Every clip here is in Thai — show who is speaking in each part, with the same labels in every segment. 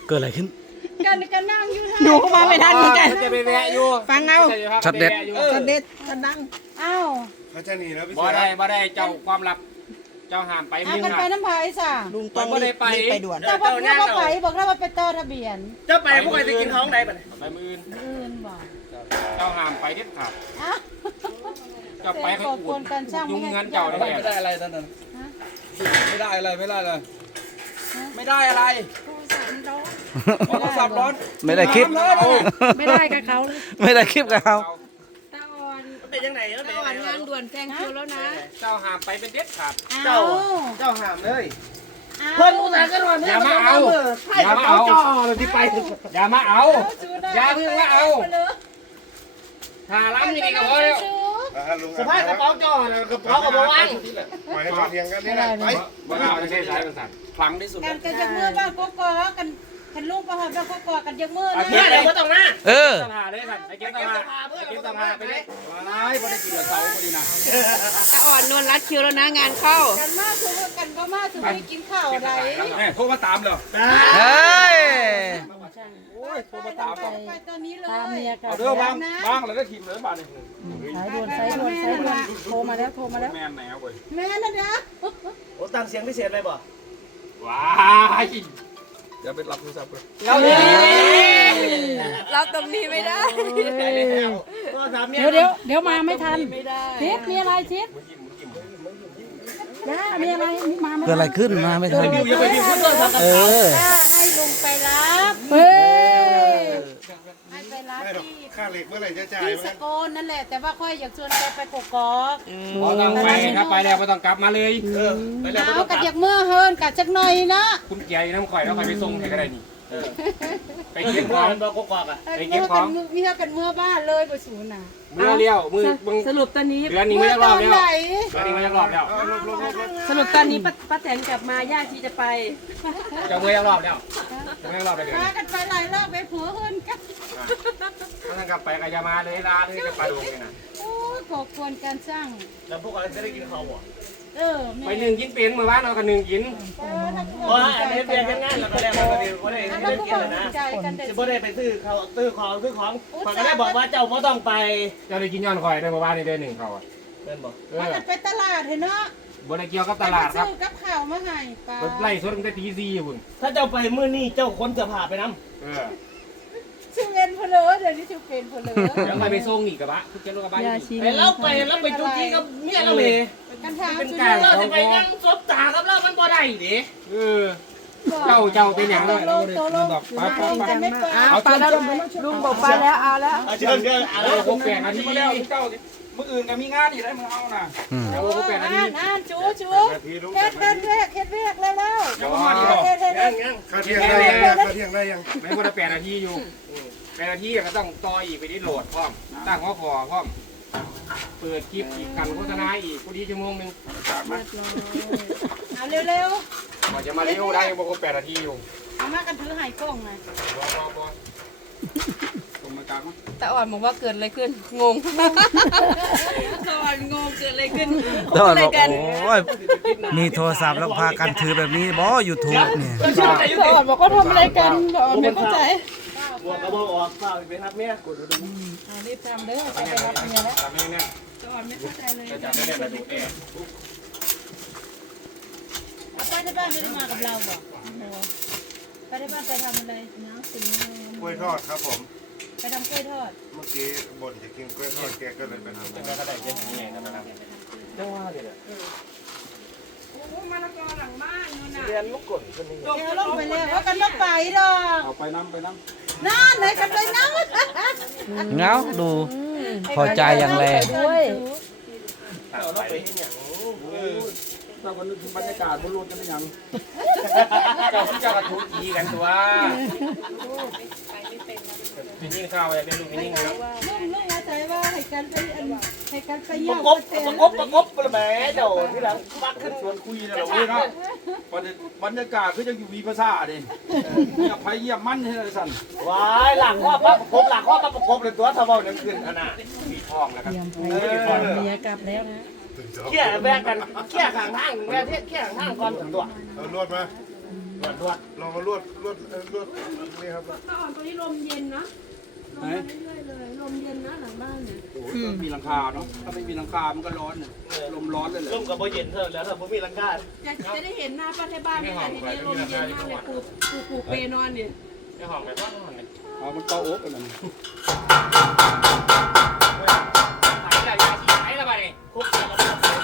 Speaker 1: เกิดอะไรขึ้น
Speaker 2: กันนั่งอยู่ท่า
Speaker 3: ดูเข้ามาไม่ทันเหมือนกัน
Speaker 4: จะไปแวะอยู่
Speaker 3: ฟังเอา
Speaker 1: ช็อตเด็ด
Speaker 3: ชัดเด็ดชัดดัง
Speaker 2: อ้าว
Speaker 5: เขาจะหนีแล้วพี่
Speaker 4: บ่
Speaker 5: เสือ
Speaker 4: ได้เจ้าความลับเจ้าห้ามไป
Speaker 2: เอา
Speaker 4: มึง
Speaker 2: กันไป
Speaker 4: อ่ะ
Speaker 2: น้ำพายสะ
Speaker 3: ลุงต้องรีบไปด่วน
Speaker 2: แต่ว่าถ้าว่าไปบอกถ้าว่าไปต่อทะเบียน
Speaker 6: เจ้าไปพวกใครจะกินท้องไหนบ้าง
Speaker 4: ไปมืออื่น
Speaker 2: อื่นบอก
Speaker 4: เจ้าห้ามไปเด็ดขาด
Speaker 2: อ้าว
Speaker 4: เจ้าไป
Speaker 2: ข
Speaker 4: เขา
Speaker 2: อบ
Speaker 4: อู
Speaker 2: คุ
Speaker 4: ด
Speaker 2: ณกันช่าง
Speaker 4: ยุ่ง
Speaker 2: ให้
Speaker 4: เงินเจ้าได้
Speaker 6: ไม่ได้อะไรนั่นน่ะไม่ได้อะไรไม่ได้เลย ไม่ได้อะไรโทรศัพท์ร้อน
Speaker 1: ไม่ได้คลิป
Speaker 3: ไม่ได้กับเขา
Speaker 1: ไม่ได้คลิปกับเขา
Speaker 3: ตาอ่อน
Speaker 6: มันเป็นยังไงแล้ว
Speaker 3: ตาอ่อนงานด่วนแซงคิวแล้วนะ
Speaker 4: เจ้าห้ามไปเป็นเด็ดขาด
Speaker 6: เจ้าห้ามเลย
Speaker 2: เพิ่
Speaker 6: เพิ่
Speaker 2: น
Speaker 6: น
Speaker 2: อุ
Speaker 6: อุ
Speaker 2: ต
Speaker 6: ต
Speaker 2: ส่า
Speaker 6: ส่า
Speaker 2: ห์
Speaker 6: ห์
Speaker 2: กั
Speaker 6: กัน น
Speaker 2: ว่า
Speaker 6: ว่า
Speaker 2: เนี่
Speaker 6: เนี่ย ยมาเอาใช่กระเป๋าจ่อเลยที่ไป
Speaker 4: อย่ามาเอา อย่าเพิ่งมาเอาถ้าล้ำนี่ก็พอแล้ว
Speaker 5: ลุง
Speaker 6: สะพายกระเป๋าจ่อเลยกระเป๋ากระเป๋าวาง
Speaker 5: ปล่อยให้เขาเถียงกันนี่แหละไป
Speaker 4: บ่เอาจะใช้สายประสาทคลังที่สุด
Speaker 2: กันกันจากมือบ้านกกอกกันลูกประหารบ้านกกอกันจากมือนะ
Speaker 6: เนี่ยเดี๋ยวก็ต้องหน้า
Speaker 1: เออ
Speaker 4: สภาเลยครับไอ้เก็บสภาไอ้เก็บสภาไปเลยว้ายบ่ได้กินเหล้าเสาพอดีนะ
Speaker 3: ตาอ่อนนวลรัดคิวแล้วนะงานเข้า
Speaker 2: กันมาถือกันก็มาถือไปกินข้าวอะไร
Speaker 4: แม่โทรมาตามเลย
Speaker 1: เฮ้ย
Speaker 4: โอ้ยโทรมาตาม
Speaker 2: ไปตอนนี้เลย
Speaker 3: ตามเมียกัน
Speaker 4: เอาเด้อบางแล้วก็ทีมเลยบ้านนี่
Speaker 3: สายด่วนสายด่วนสายด่วนโทรมาแล้วโทรมาแล้ว
Speaker 4: แม่นแนวเว้ย
Speaker 2: แม่นะนะ
Speaker 6: โอ้ตั้งเสียงพิเศษเลยบ่
Speaker 4: ว้าย
Speaker 6: เดี๋ยวไปรับโทรศัพท์เลย
Speaker 3: เราตรงนี้ไม่ได้
Speaker 6: ก็ถามเมีย
Speaker 3: เดี๋ยวมาไม่ทันทิศมีอะไรทิศย่ามีอะไรมาไม่
Speaker 1: เกิดอะไรขึ้นมาไม่ทันเออ
Speaker 2: ให้ลุงไปรับ
Speaker 3: เฮ้ย
Speaker 2: ให้ไปรับ
Speaker 5: ไม่หรอก
Speaker 2: ที่
Speaker 5: ค่าเหล็กเมื่อไหร่จะจ่าย
Speaker 2: ที่
Speaker 5: ไห
Speaker 2: ส
Speaker 5: ม
Speaker 2: กลนั่นแหละแต่ว่าค่อยอยากชวนแกไปกกอก
Speaker 4: พอต้องไปครับไปแล้วไม่ต้องกลับมาเลย
Speaker 6: ไปแล้ว
Speaker 2: เอากัดอยากเมื่อเฮินกัดจักหน่อยนะ
Speaker 4: คุณเกียร์น้ำข่อยแล้วข่อยไปส่งให้ก็ได้นี่ไปเก็บข
Speaker 6: ก่อ
Speaker 4: อง
Speaker 6: นบอกกอกอ่ะ
Speaker 2: เมื่อกันมีเท่ากันเมื่อบ้านเลยไปศูนย์น่ะ
Speaker 4: มือเลี้ยวมือมึง
Speaker 3: สรุปตอนนี้
Speaker 4: เดือนนี้ไม่
Speaker 2: เมื่อ
Speaker 4: ได้ร
Speaker 2: ต
Speaker 4: อ
Speaker 2: อบ น
Speaker 4: แล้ว
Speaker 2: ไหน
Speaker 4: เดือนนี้ไม่ได้รอบแล้ว
Speaker 3: สรุปตอนนี้ป้าแตนกลับมาย่าชีจะไป
Speaker 4: จะมือได้รอบแล้วไม่ได้รอบไปเดือน
Speaker 2: พากันไปหลายรอบไปผัวเฮินกัน
Speaker 4: ถ้ากลับไปก็จะมาเลยลาเลยจะไปลงเลยนะ
Speaker 2: โอ้ขอควรการสร้าง
Speaker 6: แล้วพวกเราจะได้กินข้าวบ่
Speaker 2: แม่
Speaker 4: ไปหนึ่งกินเป็นเมื่อวานเราก็หนึ่งกิน
Speaker 6: เพราะอันนี้เปลี่ยนกันงานแล้วก็แล้วก็ดีก็ได้
Speaker 2: แล้ว
Speaker 6: เล่น
Speaker 2: ก็
Speaker 6: กินเลยนะ
Speaker 2: ใจกันเด็ด
Speaker 6: จะบ่ได้ไปซื้อข้าวซื้อของมันก็ได้บอกว่าเจ้าบ่ต้องไป
Speaker 4: เราได้กินย้อนข่อยได้เมื่อวานนี้ได้หนึ่งเขาอ่ะ
Speaker 6: เป็นบ่
Speaker 2: พากันไปตลาดเห็นเนาะ
Speaker 4: บริเกี่ยวกับตลาดครับ
Speaker 2: ซื้อกับข้าวมาให้ป้า
Speaker 4: ไล่สดตั้งแต่ตีสี่คุณ
Speaker 6: ถ้าเจ้าไปมื้อนี้เจ้าคนจะพาไปนำ
Speaker 2: ชื่อเป็นเพลอเดี๋ยวนี้ชื่อเป็นเพลอ
Speaker 4: แล้วใครไปส่งอีกกระบะคุณเจ้าลูกกระบะ
Speaker 3: ย่าชี
Speaker 6: ไปแล้วไปจุกี้กับเมียเราเลย
Speaker 2: กันทาง
Speaker 6: เป็น
Speaker 2: สุด
Speaker 6: การเราจะไปนั่งซบตากับเรามันบ่ได้ดิ
Speaker 4: เจ้าเป็นอย่างไร
Speaker 2: โตลงกันไม่ไป
Speaker 3: เอาไปแล้วลุงบอกไปแล้วเอาแล้ว
Speaker 6: เชิญอะไร
Speaker 4: เราพบ8 นาทีแล้ว
Speaker 6: เจ้ามื้ออื่นก็มีงานอีกได้มึงเอาน่ะ
Speaker 4: เราพบ8 นาที
Speaker 2: อ่านจูเฮ็ดเรียกแล้ว
Speaker 6: ยังบ่มาดีบ่ยัง
Speaker 5: ค่าเที่ยงได้ยังค่าเที่ยงได้ยัง
Speaker 4: ไม่ควรจะ8 นาทีอยู่8 นาทีก็ต้องต่ออีกไปที่โหลดพร้อมตั้งข้อคอพร้อมเปิดคลิปอีกกันโฆษณาอีกพอดีชั่วโมงนึง
Speaker 2: เอาเร็ว
Speaker 4: กว่าจะมาเร็วได้บ่ครบ8 นาทีอยู่
Speaker 2: ๆเอามากันถือไห้กล้องหน่อย
Speaker 4: บ่ตรงมากลาง
Speaker 3: ตาอ่อนบอกว่าเกิดอะไรขึ้นงงตาอ่อนงงเกิดอะไรขึ้น
Speaker 1: ตอน
Speaker 3: อะไร
Speaker 1: บอก
Speaker 3: กัน
Speaker 1: โอ้ยมีโทรศัพท์แล้วพากันถือแบบนี้บอยูทูบเนี่ย
Speaker 3: ตาอ่อนบอกว่าทำอะไรกันตาอ่อนไม่เข้าใจ
Speaker 6: บวกกับบ่ออกเปล่าไปรับเมียกดดู
Speaker 3: รีบทำเด้อจะไปรับเมียแล้ว
Speaker 4: ทำเองเนี่ย
Speaker 3: ตาอ่อนไม่เข้าใจเลย
Speaker 4: จะจับได้แบบนี้
Speaker 2: เอาไปที่บ้านไม่ได้มากับเราบ่ไปที่บ้านไปทำอะไรน้ำสี
Speaker 5: กล้วยทอดครับผม
Speaker 2: ไปทำกล้วยทอด
Speaker 5: เมื่อกี้บ่นจะกินกล้วยทอดแกก็เลยไปทำ
Speaker 4: จะก็ได้เช่นนี้ไงนะครับจังว่าเดี๋ยว
Speaker 6: เรียนลูกกดคนนี้
Speaker 2: เดี๋ยวลงไปเลยว่ากันมาไปดอก
Speaker 6: เอาไปน้ำ
Speaker 2: นั่นไหนกันไปน้ำ
Speaker 1: เงาดูพอใจอย่างแรง
Speaker 3: ด้วย
Speaker 6: เอาเราไปที่อย่างเราก็นึกถึงบรรยากาศบนรถกันได้ยัง
Speaker 4: เจ้ากระทุกทีกันตัวพี่นิ่งข้าวอยากได้ลูกพี่นิ่งแล้ว
Speaker 2: นุ่งอาศัยว่าให้กันไปให้กันไป
Speaker 6: ป
Speaker 2: เยี่ย
Speaker 6: ระ
Speaker 2: ม
Speaker 6: กบกระแหมเจ้าที่หลังปักขึ้น
Speaker 7: ชวนคุยนะเราเว้ยเนาะบรรยากาศคือจะอยู่วีภาษาเด่นเนี่ยไปเยี่ยมมันให้เลยสั่น
Speaker 6: วายหลังว่าปั๊บประกบหลังว่าปั๊บประกบเลยตัวทว่านั่นขึ้นขนาด
Speaker 4: มีทองแล้วครับ
Speaker 3: เมียกลับแล้วนะ
Speaker 6: เขี่ยแบกกันเขี่ยข้างทางแบกเขี่ยข้างทางก่อนตัว
Speaker 5: เอาลวดมา
Speaker 4: รวด
Speaker 5: เรามาลวดนี่ครับ
Speaker 3: ตอนตัวนี้ลมเย็นนะลม
Speaker 6: ไหน
Speaker 3: มาเรื่อยๆเลยลมเย็นนะหลังบ้านเนี่ย
Speaker 6: โอ้ยมีหลังคาเนาะถ้าไม่มีหลังคามันก็ร้อนเนี่ยลมร้อนเลยแหละ
Speaker 4: ร่มกับโบเย็นเท่าแล้วถ้าผมมีหลังคา
Speaker 3: จะได้เห็นหน้าป้าที่บ้านนี่แหละทีนี้ลมเย็นมากเลยปูเปนอนเนี่ย
Speaker 4: ในห้องแบบว่าห้องไหน
Speaker 6: เอามันเตาโอ๊กกันเลย
Speaker 4: ไหนล่ะยาชีไหนล่ะบ้านี่คุกเสร็จแล้ว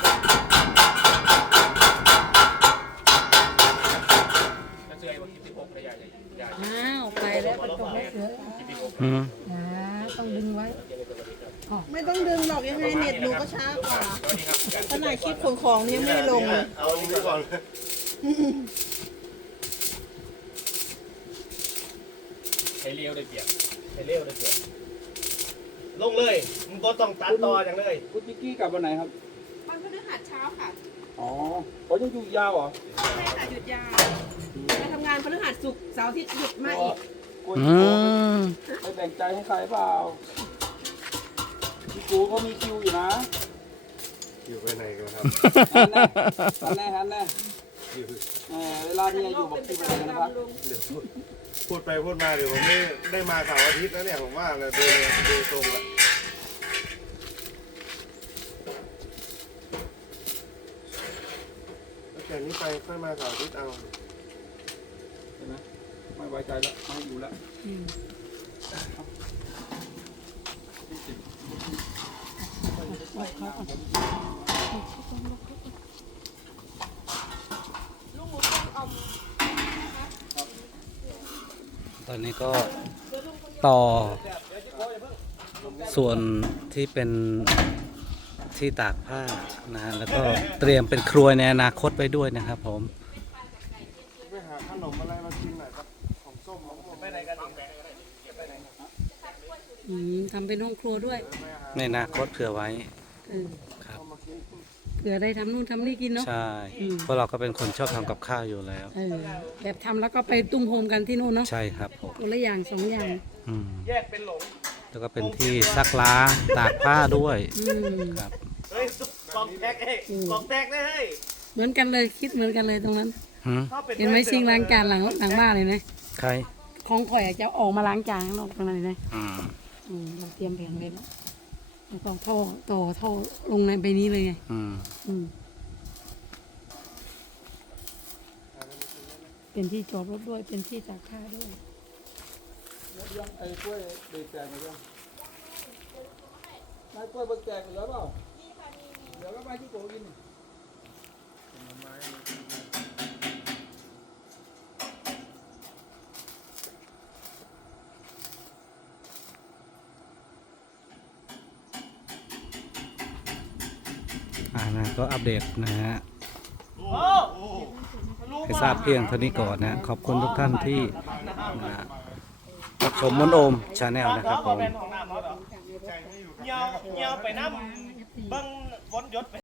Speaker 4: จะเชื่อว่า16ระยะ
Speaker 2: อ้าวไปแล้วไปตรงแล้วเสือ
Speaker 1: อืม
Speaker 2: ต้องดึงไว้
Speaker 3: ไม่ต้องดึงหรอกยังไงเน็ตหนูก็ช้ากว่าขนาดคลิปขนของยังไม่ได้ลงเลย
Speaker 5: เอาอันนี้ไปก่อน
Speaker 4: ให้เลี้ยวได้เปรียบให้เลี้ยวได้เปรียบลงเลยมึงก็ต้องตัดต่ออย่างเลย
Speaker 6: คุณจิกกี้กลับวันไหนครับ
Speaker 3: วันพฤหัสเช้าค่ะ
Speaker 6: อ๋อเขายังอยู่ยาวเหรอ
Speaker 3: ไม่ค่ะหยุดยาวไปทำงานพฤหัสศุกร์เสาร์อาทิตย์หยุดมาอีก
Speaker 6: กลัว
Speaker 1: อื
Speaker 6: จะ
Speaker 1: ม
Speaker 6: ไปแบ่งใจให้ใครเปล่าพี่กูเขามีคิวอยู่นะ
Speaker 5: อยู่ไปไหนกันครับ
Speaker 6: ฮันแน่เวลาที่ยังอยู่บอกคิวไปไหนนะครับ
Speaker 5: พูดไปพูดมาเดี๋ยวผมไม่ได้มาเสาร์อาทิตย์แล้วเนี่ยผมว่าเลยโดยตรงละแต่นี้ไปค่อยมาเสาร์อาทิตย์เอา
Speaker 6: เห็นไหมไม่ไว้ใจแล้วไม่อยู่แล้ว
Speaker 1: ตอนนี้ก็ต่อส่วนที่เป็นที่ตากผ้านะฮะแล้วก็เตรียมเป็นครัวในอนาคตไว้ด้วยนะครับผม
Speaker 5: ไปหาขนมอะไรมากินหน่อยครับของส้มของผม
Speaker 4: ไปไหนกันอีก
Speaker 2: ทำเป็นห้องครัวด้วย
Speaker 1: ในอนาคตเผื่อไว้
Speaker 2: เออ
Speaker 1: ครับ
Speaker 2: เผื่อได้ทำนู่นทำนี่กินเนาะ
Speaker 1: ใช่เพราะเราก็เป็นคนชอบทำกับข้าวอยู่แล้ว
Speaker 2: เออแบบทำแล้วก็ไปตุ้มโฮมกันที่นู่นเนาะ
Speaker 1: ใช่ครับผม
Speaker 2: คนละอย่าง2 อย่าง
Speaker 1: อืม
Speaker 4: แยกเป็นหลง
Speaker 1: แล้วก็เป็นที่ซักล้างตากผ้าด้วย ครับ
Speaker 4: เฮ้ยกองแตกเอ้ยกองแตกเลยเฮ้ย
Speaker 2: เหมือนกันเลยคิดเหมือนกันเลยตรงนั้น
Speaker 1: หืม
Speaker 2: เห็นไหมซิงล้างจานหลังบ้านเลยนะ
Speaker 1: ใคร
Speaker 2: ของข่อยอะจะออกมาล้างจานข้างนอกตรงนั้นเลยนะ
Speaker 1: อืม
Speaker 2: เราเตรียมแผนไว้แล้วแล้วก็ท่อต่อท่อลงในใบนี้เลยไง
Speaker 1: อืม
Speaker 2: อืมเป็นที่จอดรถด้วยเป็นที่ตากผ้าด้วย
Speaker 6: ยังไอ้กล้วยเบรกแตกหรือยังนายกล้วยเบรกแตกเหลือเปล่าเดี๋ยวก็ไปที่โกกิน
Speaker 1: นะก็อัปเดตนะฮะให้ทราบเพียงเท่านี้ก่อนนะ ขอบคุณทุกท่านที่นะรับชมมนโอมชาแนลนะครับผม
Speaker 4: เงาไปน้ำเบิ้งฝนหยดไป